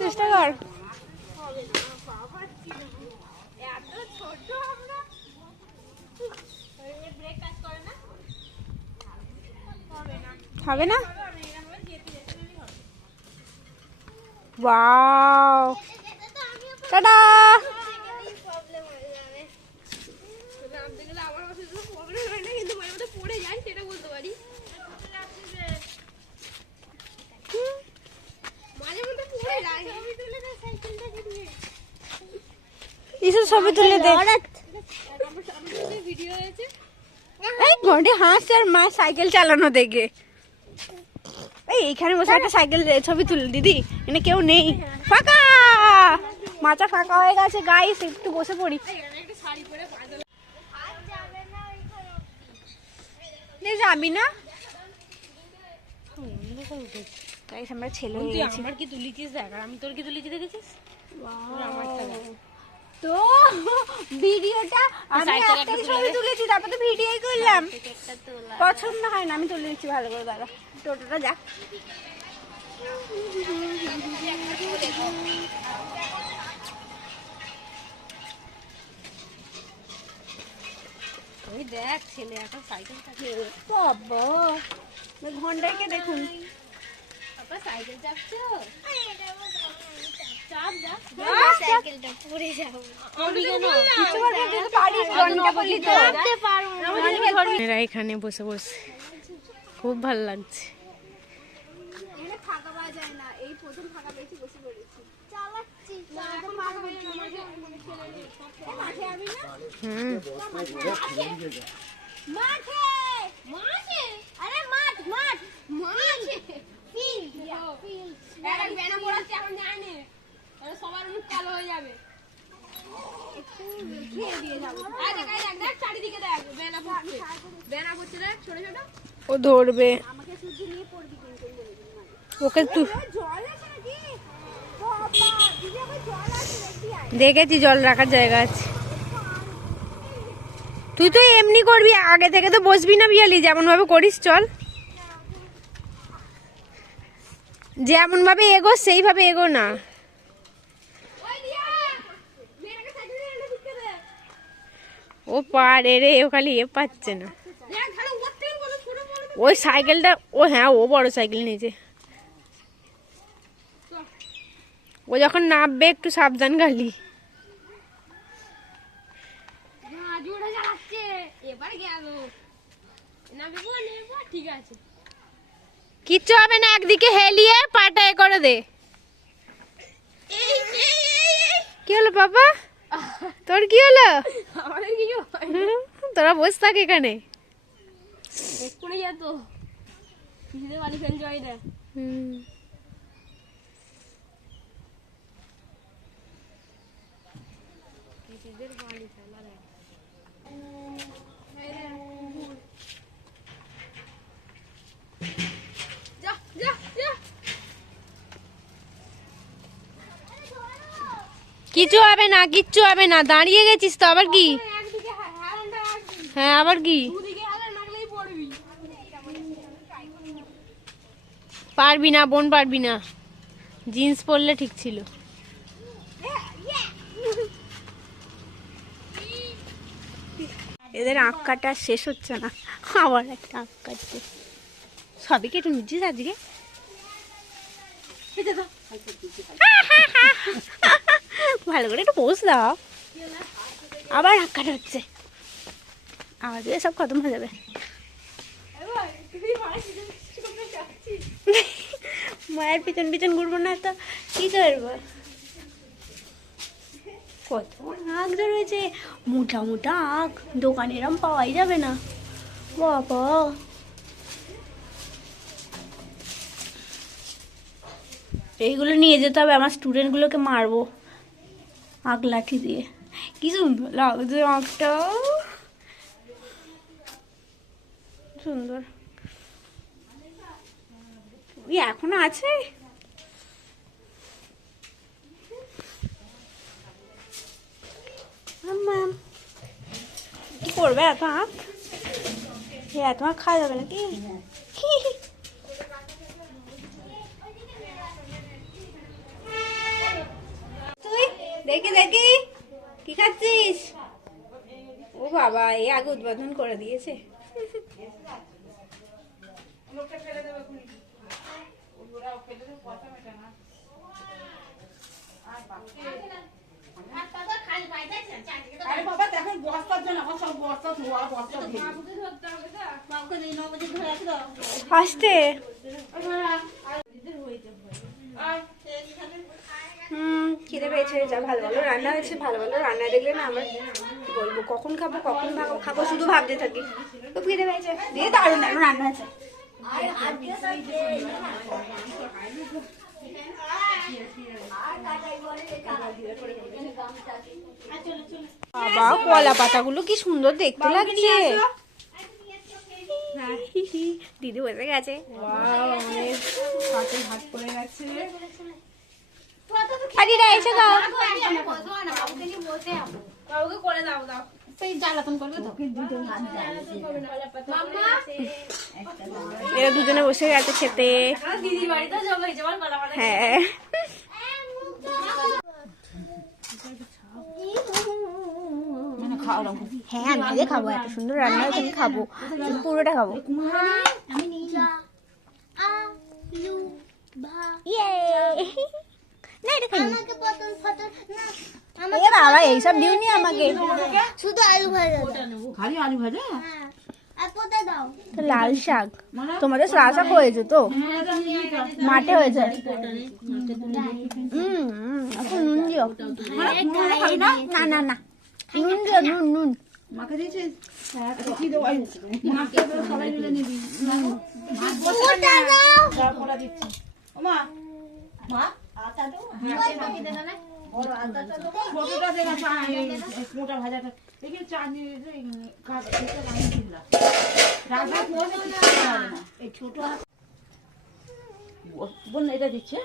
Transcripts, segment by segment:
চেষ্টা কর। হবে না? Wow, tata. ছবি তুলে দে। এই ঘন্টে হাসছে আর মা সাইকেল চালানো দেখে। এইখানে বসে একটা সাইকেল ছবি তুলে দিদি, এখানে কেউ নেই, ফাঁকা, মাথা ফাঁকা হয়ে গেছে। গাইস একটু বসে পড়ি। যাবি না? গাইস আমরা ছেলে হয়ে গেছি। আমার কি তুলেছিস দেখ, আর আমি তোর কি তুলেছি দেখেছিস? তো ভিডিওটা আমি একটা ছবি তুলেছি, তারপর তো ভিডিওই করলাম। পছন্দ হয় না, আমি তুলে দিচ্ছি ভালো করে। দাদা টোটোটা যাক। ওই দেখ ছেলে এখন সাইকেল চালাচ্ছে। বাবা ঘন্টাকে দেখুন, সাইকেল চাপছো। এখানে বসে বসে খুব ভালো লাগছে। সবার মুখ কালো হয়ে যাবে। ও ধরবে ওকে। দেখেছি জল রাখার জায়গা আছে। তুই তো এমনি করবি, আগে থেকে তো বসবি না বিয়ালি, যেমন ভাবে করিস চল, যেমন ভাবে এগো সেইভাবে এগো না। ও পারে রে, ও খালি এ পাচ্ছে না। ওই সাইকেলটা ও, হ্যাঁ ও বড় সাইকেল নিয়েছে। ও যখন নামবে একটু সাবধান গালি। কিচ্ছু হবে না, একদিকে হেলিয়ে পাটা এ করে দে। কি হলো বাবা, তোর কি হলো? তোরা বস থাক এখানে। কিচ্ছু হবে না, কিচ্ছু হবে না, দাঁড়িয়ে গেছিস তো আবার কি? হ্যাঁ আবার কি? পারবি না বোন, পারবি না। জিন্স পরলে ঠিক ছিল। এদের আঁক কাটা শেষ হচ্ছে না, আবার একটা আঁক কাটছে। সবই কেটে নিচ্ছিস আজকে? ভালো করে একটু পোজ দাও। আবার আঁক কাটা হচ্ছে, আওয়াজ দিয়ে সব খতম হয়ে যাবে। মায়ের পিছন পিছন ঘুরবো না তো কি করবো? কত আঁক রয়েছে, মোটা মোটা আঁক, দোকানে এরম পাওয়াই যাবে না বাবা। এইগুলো নিয়ে যেতে হবে, আমার স্টুডেন্টগুলোকে মারবো আঁক লাঠি দিয়ে। কি সুন্দর লাগছে আঁকটা, সুন্দর। এখনো আছে? কি করবে এত আঁক? এত আঁক খাওয়া যাবে নাকি? তুই দেখি দেখি কি খাচ্ছিস? ও বাবা, এই আগে উদ্বোধন করে দিয়েছে। আসতে খিদে পেয়েছে, যা ভালো ভালো রান্না হয়েছে, ভালো ভালো রান্না দেখলে না আমার কি বলবো, কখন খাবো কখন খাবো শুধু ভাবতে থাকি। খুব খিদে পেয়েছে, দিয়ে দারুণ দারুণ রান্না হয়েছে। বাবা, কলা পাতাগুলো কি সুন্দর দেখতে লাগছে। দিদি বসে গেছে, হাত পড়ে গেছে। এসে দাও। এরা দুজনে বসে গেছে খেতে। হ্যাঁ, হ্যাঁ আমি আগে খাবো, এত সুন্দর রান্না হয়েছে আমি খাবো, পুরোটা খাবো। বাবা এইসব দিওনি আমাকে, শুধু আলু ভাজা, খালি আলু ভাজা আর পোতা দাও। লাল শাক, তোমাদের লাল শাক হয়েছে তো? মাঠে হয়েছে। এখন নুন দিও। না না না, নুন দিও, নুন নুন। মাকে দিয়েছিস? কি দেবো? মাকে সবাই মিলে নিবি। পোতা দাও। পোতা দিচ্ছি। ওমা, মা আটা দাও। ছোটটা দেখা মোটা ভাজাটা দেখি, চাটনি বোন এটা দিচ্ছে।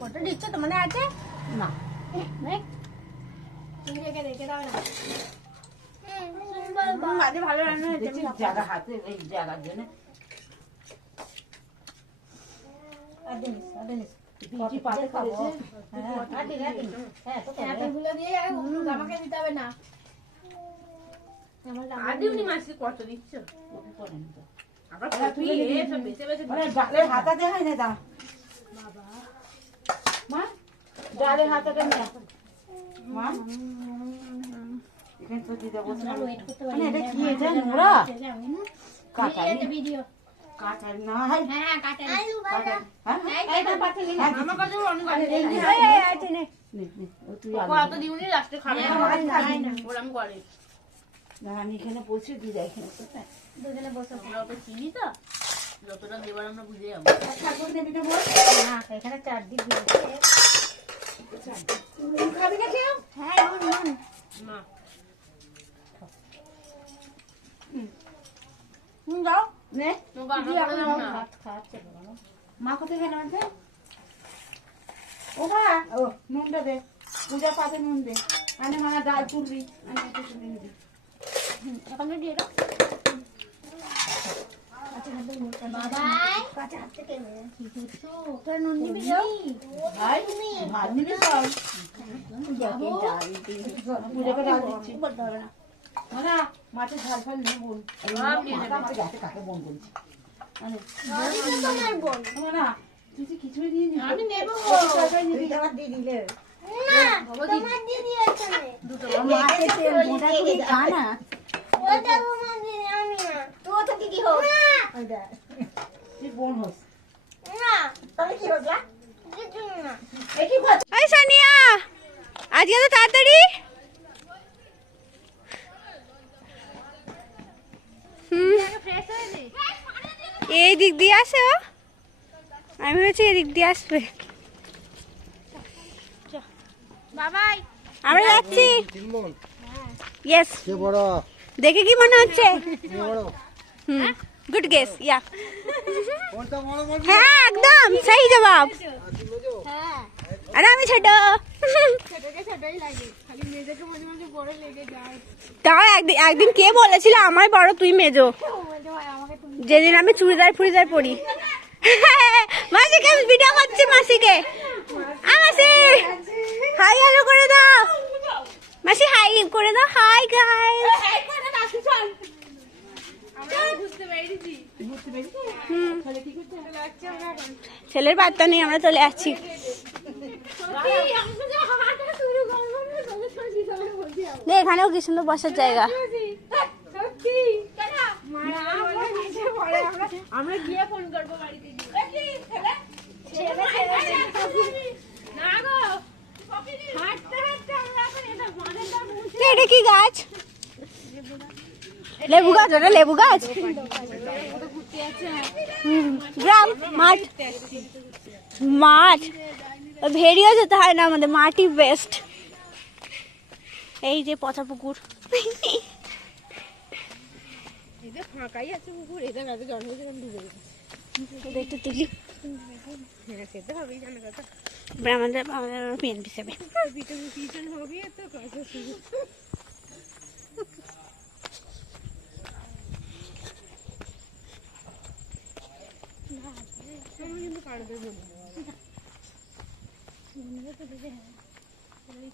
কটা দিচ্ছে তোমার আছে? না, মাঝে ভালো রান্না হয়েছে। জায়গা হাতে এই জায়গার জন্য পাতে খাবো। কত দিচ্ছ? ডালের হাতা দেখাই না দা মা, ডালের হাতাটা না মা, এখানে তো দিতে বলছে মানে এটা কি এটা নোরা কাটাই কাটাই না, হ্যাঁ কাটাই আলু ভাজা। হ্যাঁ এইটা পাঠিয়ে দিন আমার কাছে অনেক আছে। এই আছে নে, তুই কত দিউনি লাস্টে খাবে না, ওরকম করে না। আমি এখানে বসে দিদা এখানে দুজনে বসে আমরা তো চিনি তো, যতটা দেবার আমরা বুঝে যাবো। ঠাকুর নেবি না বল না, এখানে চারদিক দিয়ে খাবি না কেউ? হ্যাঁ নুন নুন না নুন দাও নে ভাত খাচ্ছে মা কোথায় গেল আমাকে? ও মা, ও নুনটা দে, পূজা পাতে নুন দে। আনে মা ডাল তুলবি, আমি একটু তুলে নিবি। এখন দিয়ে দাও। বাবাই কাঁচা হাত থেকে কি করছো? তোর নুন দিবি দাও। ভাই ভাত নিবি সব? পূজাকে ডাল দিচ্ছি। বলতে হবে না। না মাছের ঝাল ফাল নিয়ে বোন কাকে বোন বলছি তোমার বোন না, তুই যে কিছুই দিয়ে নিবি। আমি নেবো। আমার দিয়ে দিলে না, তোমার দিদি এখানে। খানা ওটা তোমার দিদি, আমি না। তো তো কি হোক না, তুই বোন হোস। না, তাহলে কি হলো? কিছু না। এই সানিয়া, আজকে তো তাড়াতাড়ি। এই দিক দিয়ে আসে ও, আমি ভেবেছি এদিক দিয়ে আসবে। বাবাই, আমরা যাচ্ছি। ইয়েস, দেখে কি মনে হচ্ছে? গুড গেস, ইয়া হ্যাঁ একদম সহি জবাব। হ্যাঁ। আরে আমি ছোট। তাও একদিন কে বলেছিল আমায় বড় তুই মেজো, যেদিন আমি চুড়িদার ফুড়িদার পরি। মাসিকে আমি ভিডিও করছি, মাসিকে মাসি হাই হ্যালো করে দাও, মাসি হাই করে দাও, হাই গাইস। ছেলের বার্তা নেই, আমরা চলে আসছি। এখানেও কি সুন্দর বসার জায়গা। আমরা গিয়ে ফোন করবো বাড়িতে এটা কি গাছ? লেবু গাছ, ওটা লেবু গাছ। গ্রাম মাঠ, মাঠ ভেড়িও যেতে হয় না আমাদের, মাঠই বেস্ট। এই যে পচা পুকুর, ফাঁকাই আছে পুকুর, এটা গাছে জল হয়েছে ডুবে গেছে। একটু তুলি খেতে হবেই জানো কথা, আমাদের পেন হিসেবে। পিছন হবে তো কাছে শুরু। আমি কিন্তু পারবে বলি